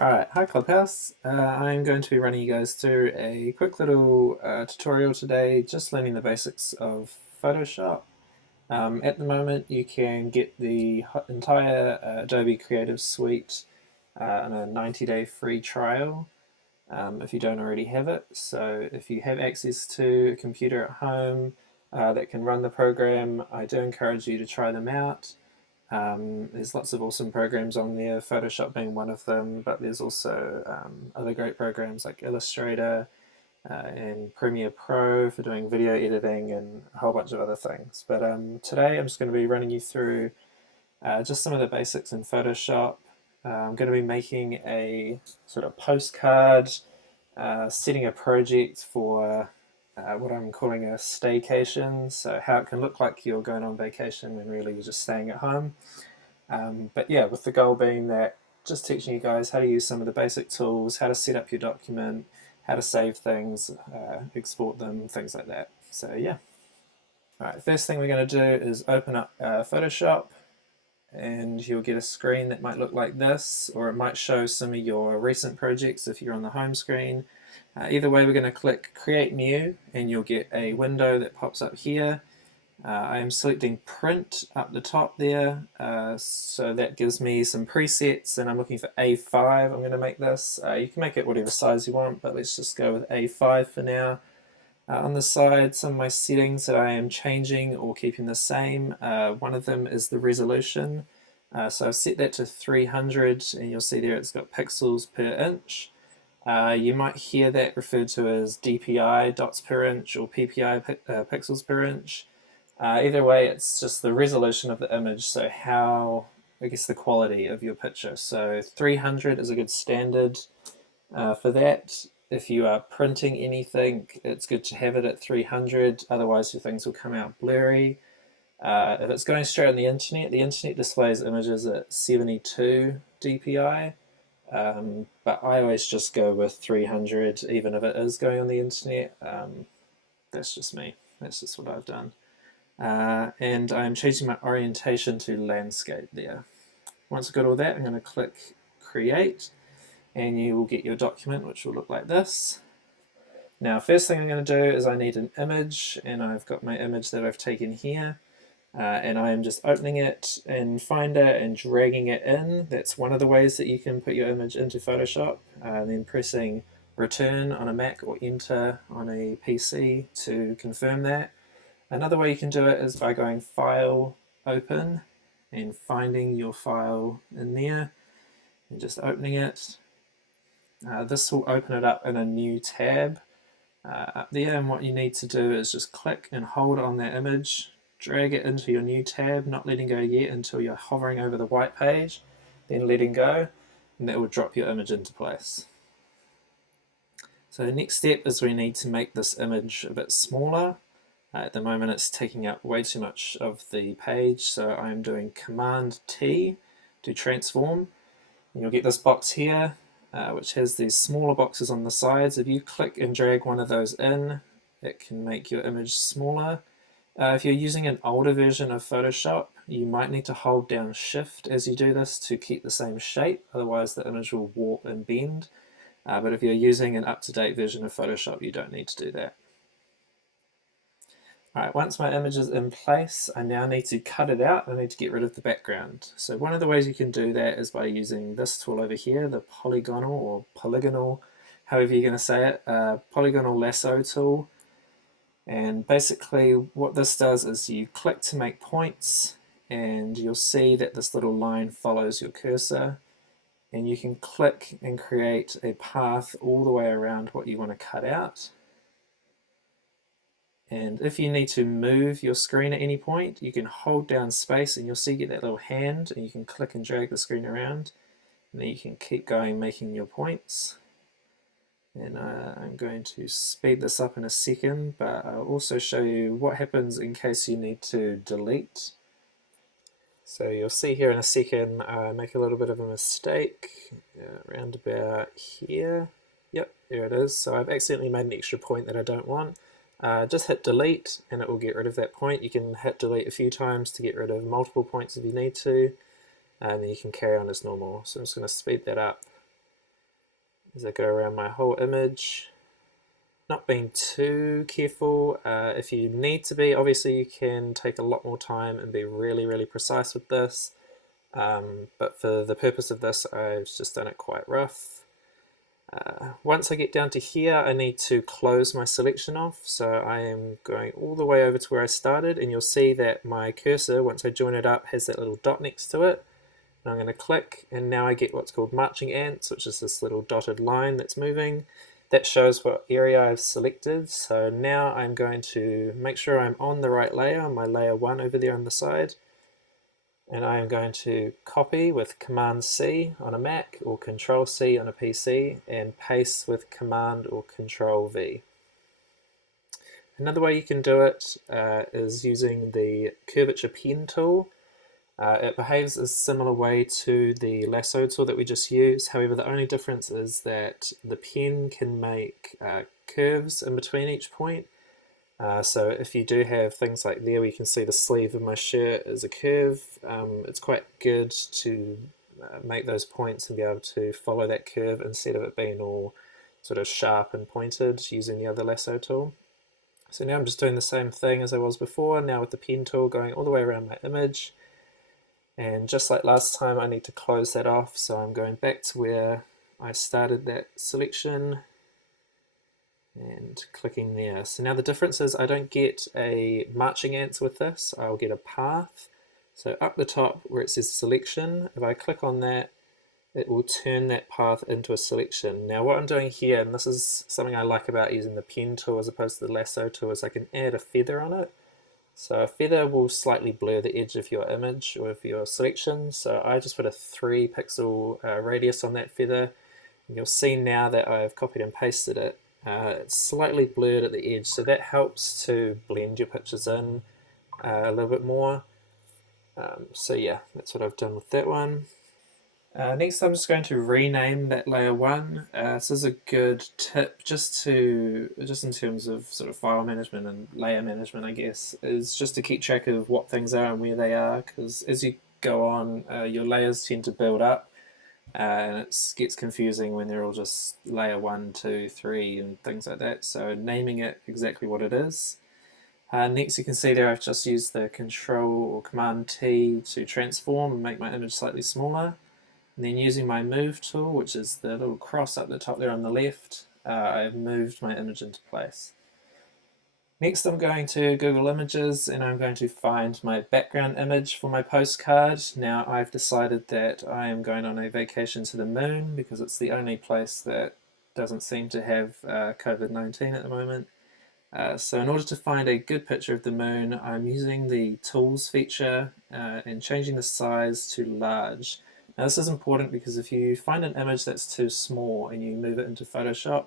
Alright, hi Clubhouse. I'm going to be running you guys through a quick little tutorial today, just learning the basics of Photoshop. At the moment, you can get the entire Adobe Creative Suite on a 90-day free trial if you don't already have it. So if you have access to a computer at home that can run the program, I do encourage you to try them out. There's lots of awesome programs on there, Photoshop being one of them, but there's also other great programs like Illustrator and Premiere Pro for doing video editing and a whole bunch of other things. But today I'm just going to be running you through just some of the basics in Photoshop. I'm going to be making a sort of postcard, setting a project for what I'm calling a staycation, so how it can look like you're going on vacation when really you're just staying at home. But yeah, with the goal being that just teaching you guys how to use some of the basic tools, how to set up your document, how to save things, export them, things like that. So yeah. Alright, first thing we're going to do is open up Photoshop, and you'll get a screen that might look like this, or it might show some of your recent projects if you're on the home screen. Either way, we're going to click Create New, and you'll get a window that pops up here. I am selecting Print up the top there, so that gives me some presets, and I'm looking for A5. I'm going to make this. You can make it whatever size you want, but let's just go with A5 for now. On the side, some of my settings that I am changing or keeping the same. One of them is the resolution. So I've set that to 300, and you'll see there it's got pixels per inch. You might hear that referred to as DPI, dots per inch, or PPI, pixels per inch. Either way, it's just the resolution of the image, so how, I guess, the quality of your picture. So 300 is a good standard for that. If you are printing anything, it's good to have it at 300, otherwise your things will come out blurry. If it's going straight on the internet displays images at 72 DPI, but I always just go with 300, even if it is going on the internet. That's just me. That's just what I've done. And I'm changing my orientation to landscape there. Once I've got all that, I'm going to click Create, and you will get your document, which will look like this. Now, first thing I'm going to do is I need an image, and I've got my image that I've taken here, and I am just opening it in Finder and dragging it in. That's one of the ways that you can put your image into Photoshop, then pressing Return on a Mac or Enter on a PC to confirm that. Another way you can do it is by going File, Open, and finding your file in there, and just opening it. This will open it up in a new tab up there, and what you need to do is just click and hold on that image, drag it into your new tab, not letting go yet until you're hovering over the white page, then letting go, and that will drop your image into place. So the next step is we need to make this image a bit smaller. At the moment it's taking up way too much of the page, so I'm doing Command T to transform. And you'll get this box here, which has these smaller boxes on the sides. If you click and drag one of those in, it can make your image smaller. If you're using an older version of Photoshop, you might need to hold down Shift as you do this to keep the same shape, otherwise the image will warp and bend. But if you're using an up-to-date version of Photoshop, you don't need to do that. Alright, once my image is in place, I now need to cut it out. I need to get rid of the background. So one of the ways you can do that is by using this tool over here, the polygonal, however you're going to say it, polygonal lasso tool. And basically what this does is you click to make points, and you'll see that this little line follows your cursor, and you can click and create a path all the way around what you want to cut out. And if you need to move your screen at any point, you can hold down space, and you'll see you get that little hand, and you can click and drag the screen around, and then you can keep going making your points. And I'm going to speed this up in a second, but I'll also show you what happens in case you need to delete. So you'll see here in a second I make a little bit of a mistake around about here. Yep, there it is. So I've accidentally made an extra point that I don't want. Just hit delete and it will get rid of that point. You can hit delete a few times to get rid of multiple points if you need to, and then you can carry on as normal. So I'm just going to speed that up as I go around my whole image. Not being too careful. If you need to be, obviously you can take a lot more time and be really precise with this. But for the purpose of this, I've just done it quite rough. Once I get down to here, I need to close my selection off. So I am going all the way over to where I started, and you'll see that my cursor, once I join it up, has that little dot next to it. And I'm going to click, and now I get what's called marching ants, which is this little dotted line that's moving. That shows what area I've selected. So now I'm going to make sure I'm on the right layer, on my layer 1 over there on the side. And I am going to copy with Command C on a Mac or Control C on a PC, and paste with Command or Control V. Another way you can do it is using the curvature pen tool. It behaves a similar way to the lasso tool that we just used. However, the only difference is that the pen can make curves in between each point. So if you do have things like there where you can see the sleeve of my shirt is a curve, it's quite good to make those points and be able to follow that curve instead of it being all sort of sharp and pointed using the other lasso tool. So now I'm just doing the same thing as I was before, now with the pen tool going all the way around my image. And just like last time, I need to close that off, so I'm going back to where I started that selection and clicking there. So now the difference is I don't get a marching ants with this, I'll get a path. So up the top where it says selection, if I click on that, it will turn that path into a selection. Now what I'm doing here, and this is something I like about using the pen tool as opposed to the lasso tool, is I can add a feather on it. So a feather will slightly blur the edge of your image or of your selection. So I just put a 3 pixel radius on that feather. And you'll see now that I've copied and pasted it. It's slightly blurred at the edge, so that helps to blend your pictures in a little bit more. So yeah, that's what I've done with that one. Next I'm just going to rename that layer 1. This is a good tip just in terms of sort of file management and layer management, I guess, is just to keep track of what things are and where they are, because as you go on, your layers tend to build up, and it gets confusing when they're all just layer 1, 2, 3 and things like that. So naming it exactly what it is. Next you can see there I've just used the Control or Command T to transform and make my image slightly smaller. And then using my move tool, which is the little cross up the top there on the left, I've moved my image into place. Next I'm going to Google Images and I'm going to find my background image for my postcard. Now I've decided that I am going on a vacation to the moon because it's the only place that doesn't seem to have COVID-19 at the moment. So in order to find a good picture of the moon, I'm using the Tools feature and changing the size to large. Now this is important because if you find an image that's too small and you move it into Photoshop,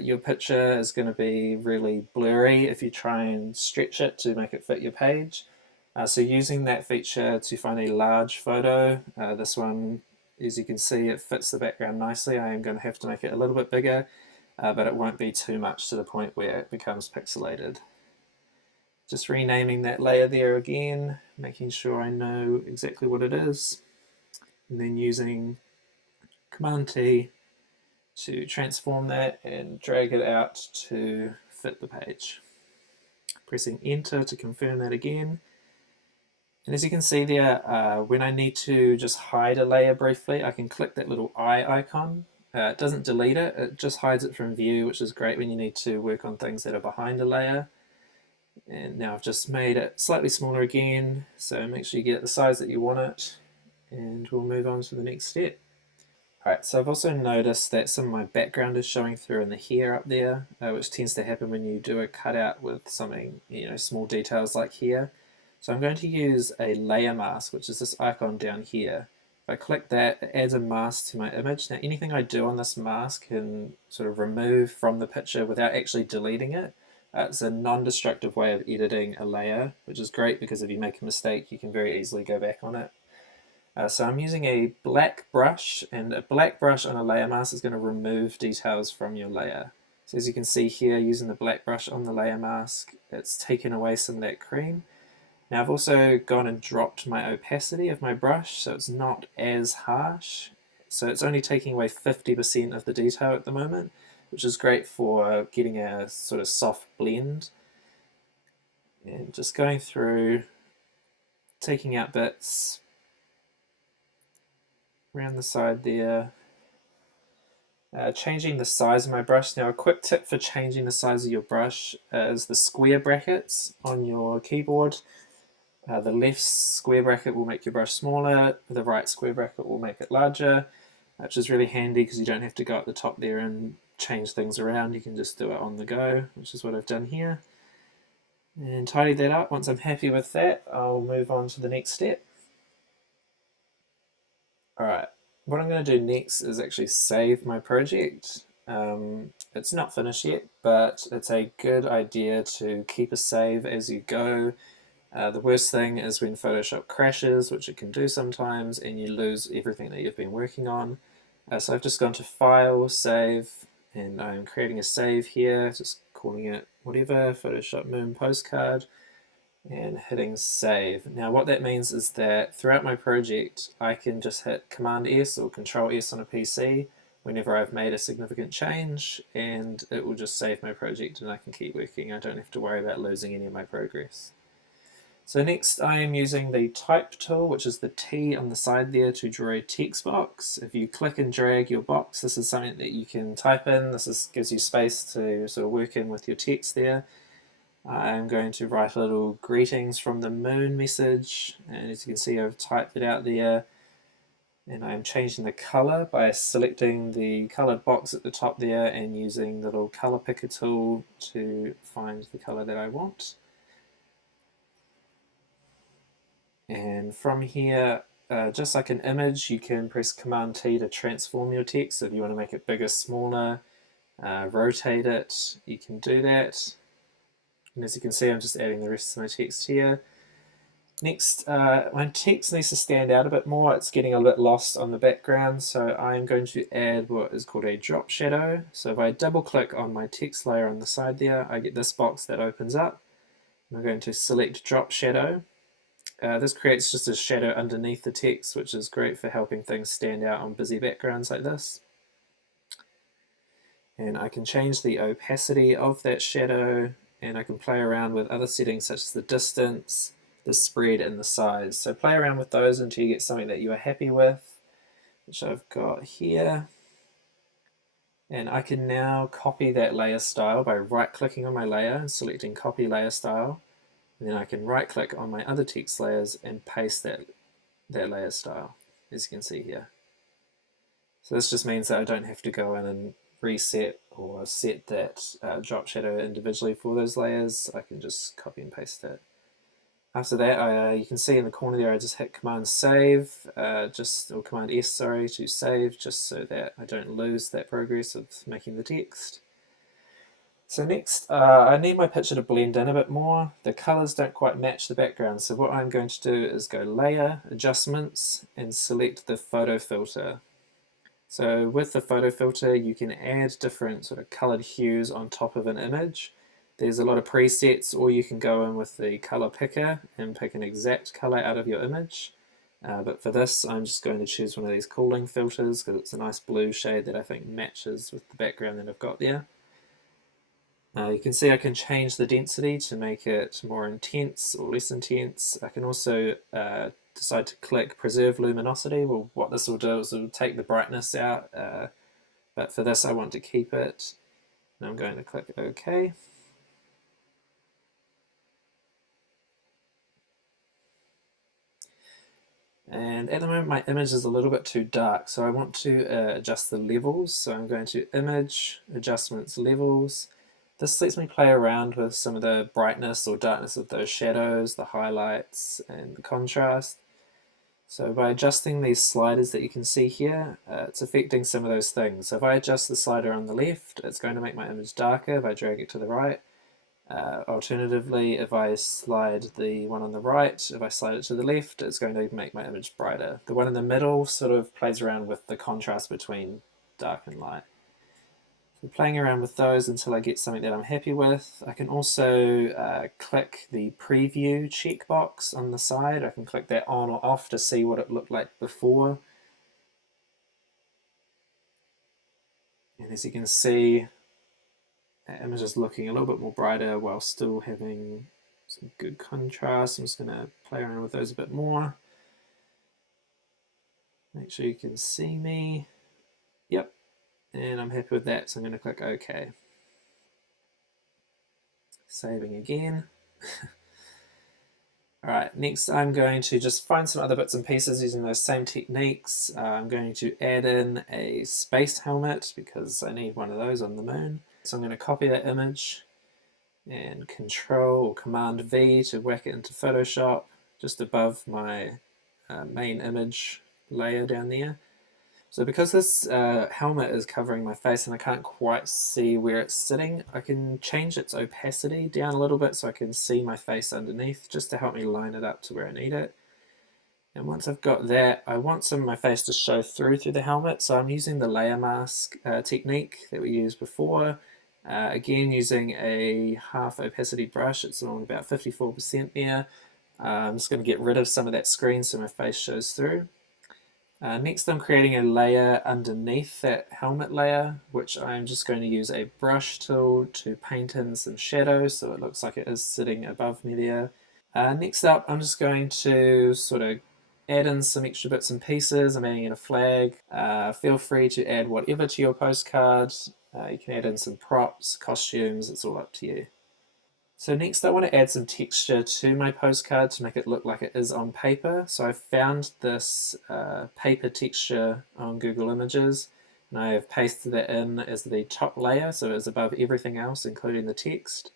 your picture is going to be really blurry if you try and stretch it to make it fit your page. So using that feature to find a large photo, this one, as you can see, it fits the background nicely. I am going to have to make it a little bit bigger, but it won't be too much to the point where it becomes pixelated. Just renaming that layer there again, making sure I know exactly what it is, and then using Command T to transform that and drag it out to fit the page. Pressing Enter to confirm that again. And as you can see there, when I need to just hide a layer briefly, I can click that little eye icon. It doesn't delete it, it just hides it from view, which is great when you need to work on things that are behind a layer. And now I've just made it slightly smaller again, so make sure you get it the size that you want it, and we'll move on to the next step. Alright, so I've also noticed that some of my background is showing through in the hair up there, which tends to happen when you do a cutout with something, small details like here. So I'm going to use a layer mask, which is this icon down here. If I click that, it adds a mask to my image. Now anything I do on this mask can sort of remove from the picture without actually deleting it. It's a non-destructive way of editing a layer, which is great because if you make a mistake, you can very easily go back on it. So I'm using a black brush, and a black brush on a layer mask is going to remove details from your layer. So as you can see here, using the black brush on the layer mask, it's taken away some of that cream. Now I've also gone and dropped my opacity of my brush, so it's not as harsh. So it's only taking away 50% of the detail at the moment, which is great for getting a sort of soft blend. And just going through, taking out bits around the side there. Changing the size of my brush. Now, a quick tip for changing the size of your brush is the square brackets on your keyboard. The left square bracket will make your brush smaller, the right square bracket will make it larger, which is really handy because you don't have to go at the top there and change things around. You can just do it on the go, which is what I've done here. And tidy that up. Once I'm happy with that, I'll move on to the next step. Alright, what I'm going to do next is actually save my project. It's not finished yet, but it's a good idea to keep a save as you go. The worst thing is when Photoshop crashes, which it can do sometimes, and you lose everything that you've been working on. So I've just gone to File, Save, and I'm creating a save here, just calling it whatever, Photoshop Moon Postcard, and hitting Save. Now what that means is that throughout my project, I can just hit Command S or Control S on a PC whenever I've made a significant change, and it will just save my project and I can keep working. I don't have to worry about losing any of my progress. So next I am using the Type tool, which is the T on the side there, to draw a text box. If you click and drag your box, this is something that you can type in. This gives you space to sort of work in with your text there. I'm going to write a little greetings from the moon message, and as you can see I've typed it out there, and I'm changing the color by selecting the colored box at the top there and using the little color picker tool to find the color that I want. And from here, just like an image, you can press Command T to transform your text. So if you want to make it bigger, smaller, rotate it, you can do that. And as you can see, I'm just adding the rest of my text here. Next, my text needs to stand out a bit more. It's getting a bit lost on the background, so I'm going to add what is called a drop shadow. So if I double click on my text layer on the side there, I get this box that opens up. I'm going to select drop shadow. This creates just a shadow underneath the text, which is great for helping things stand out on busy backgrounds like this. And I can change the opacity of that shadow, and I can play around with other settings such as the distance, the spread, and the size. So play around with those until you get something that you are happy with, which I've got here. And I can now copy that layer style by right-clicking on my layer and selecting Copy Layer Style. And then I can right-click on my other text layers and paste that layer style, as you can see here. So this just means that I don't have to go in and reset or set that drop shadow individually for those layers. I can just copy and paste it. After that, you can see in the corner there, I just hit Command Save, or Command S, sorry, to save, just so that I don't lose that progress of making the text. So next, I need my picture to blend in a bit more. The colors don't quite match the background, so what I'm going to do is go Layer, Adjustments, and select the Photo Filter. So with the photo filter, you can add different sort of colored hues on top of an image. There's a lot of presets, or you can go in with the color picker and pick an exact color out of your image. But for this, I'm just going to choose one of these cooling filters because it's a nice blue shade that I think matches with the background that I've got there. You can see I can change the density to make it more intense or less intense. I can also decide to click Preserve Luminosity. Well, what this will do is it will take the brightness out, but for this I want to keep it. And I'm going to click OK. And at the moment my image is a little bit too dark, so I want to adjust the levels. So I'm going to Image, Adjustments, Levels. This lets me play around with some of the brightness or darkness of those shadows, the highlights, and the contrast. So by adjusting these sliders that you can see here, it's affecting some of those things. So if I adjust the slider on the left, it's going to make my image darker. If I drag it to the right, alternatively, if I slide the one on the right, if I slide it to the left, it's going to make my image brighter. The one in the middle sort of plays around with the contrast between dark and light. So playing around with those until I get something that I'm happy with. I can also click the preview checkbox on the side. I can click that on or off to see what it looked like before. As you can see, that image is looking a little bit more brighter while still having some good contrast. I'm just going to play around with those a bit more. Make sure you can see me. Yep, and I'm happy with that, so I'm going to click OK. Saving again. Alright, next I'm going to just find some other bits and pieces using those same techniques. I'm going to add in a space helmet because I need one of those on the moon. So I'm going to copy that image and Control or Command V to whack it into Photoshop just above my main image layer down there. So because this helmet is covering my face and I can't quite see where it's sitting, I can change its opacity down a little bit so I can see my face underneath, just to help me line it up to where I need it. And once I've got that, I want some of my face to show through the helmet, so I'm using the layer mask technique that we used before. Again, using a half opacity brush, it's on about 54% there. I'm just going to get rid of some of that screen so my face shows through. Next I'm creating a layer underneath that helmet layer, which I'm just going to use a brush tool to paint in some shadows so it looks like it is sitting above me there. Next up I'm just going to sort of add in some extra bits and pieces. I'm adding in a flag. Feel free to add whatever to your postcard. You can add in some props, costumes, it's all up to you. So next I want to add some texture to my postcard to make it look like it is on paper. So I found this paper texture on Google Images and I have pasted that in as the top layer, so it's above everything else including the text.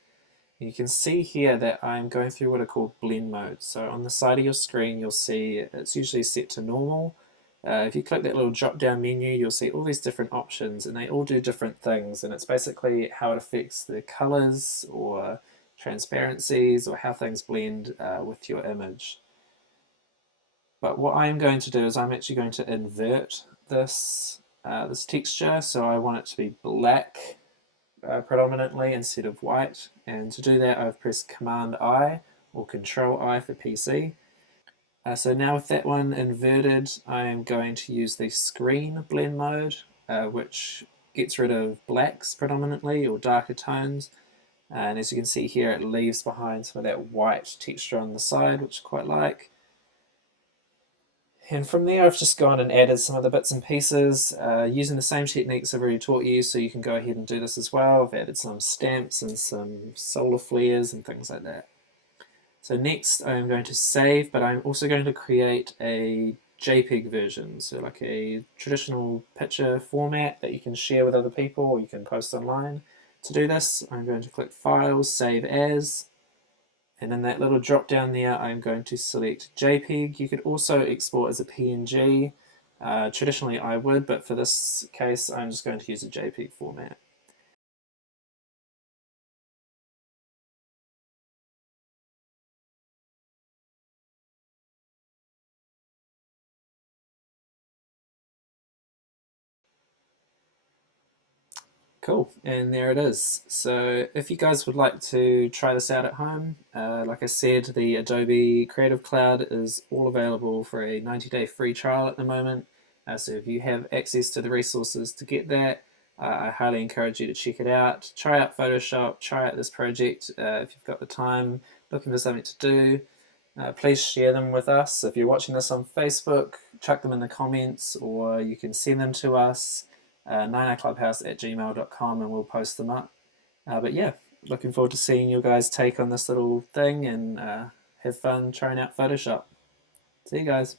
And you can see here that I'm going through what are called blend modes. So on the side of your screen you'll see it's usually set to normal. If you click that little drop down menu you'll see all these different options and they all do different things, and it's basically how it affects the colors or transparencies or how things blend with your image. But what I'm going to do is I'm actually going to invert this this texture, so I want it to be black predominantly instead of white, and to do that I've pressed Command I or Control I for PC. So now with that one inverted, I'm going to use the screen blend mode, which gets rid of blacks predominantly or darker tones. And as you can see here, it leaves behind some of that white texture on the side, which I quite like. And from there, I've just gone and added some other bits and pieces using the same techniques I've already taught you, so you can go ahead and do this as well. I've added some stamps and some solar flares and things like that. So next, I'm going to save, but I'm also going to create a JPEG version, so like a traditional picture format that you can share with other people or you can post online. To do this, I'm going to click File, Save As, and in that little drop down there, I'm going to select JPEG. You could also export as a PNG. Traditionally I would, but for this case, I'm just going to use a JPEG format. Cool, and there it is. So if you guys would like to try this out at home, like I said, the Adobe Creative Cloud is all available for a 90-day free trial at the moment. So if you have access to the resources to get that, I highly encourage you to check it out. Try out Photoshop, try out this project if you've got the time, looking for something to do. Please share them with us. If you're watching this on Facebook, chuck them in the comments, or you can send them to us. 9clubhouse@gmail.com and we'll post them up. But yeah, looking forward to seeing your guys' take on this little thing and have fun trying out Photoshop. See you guys.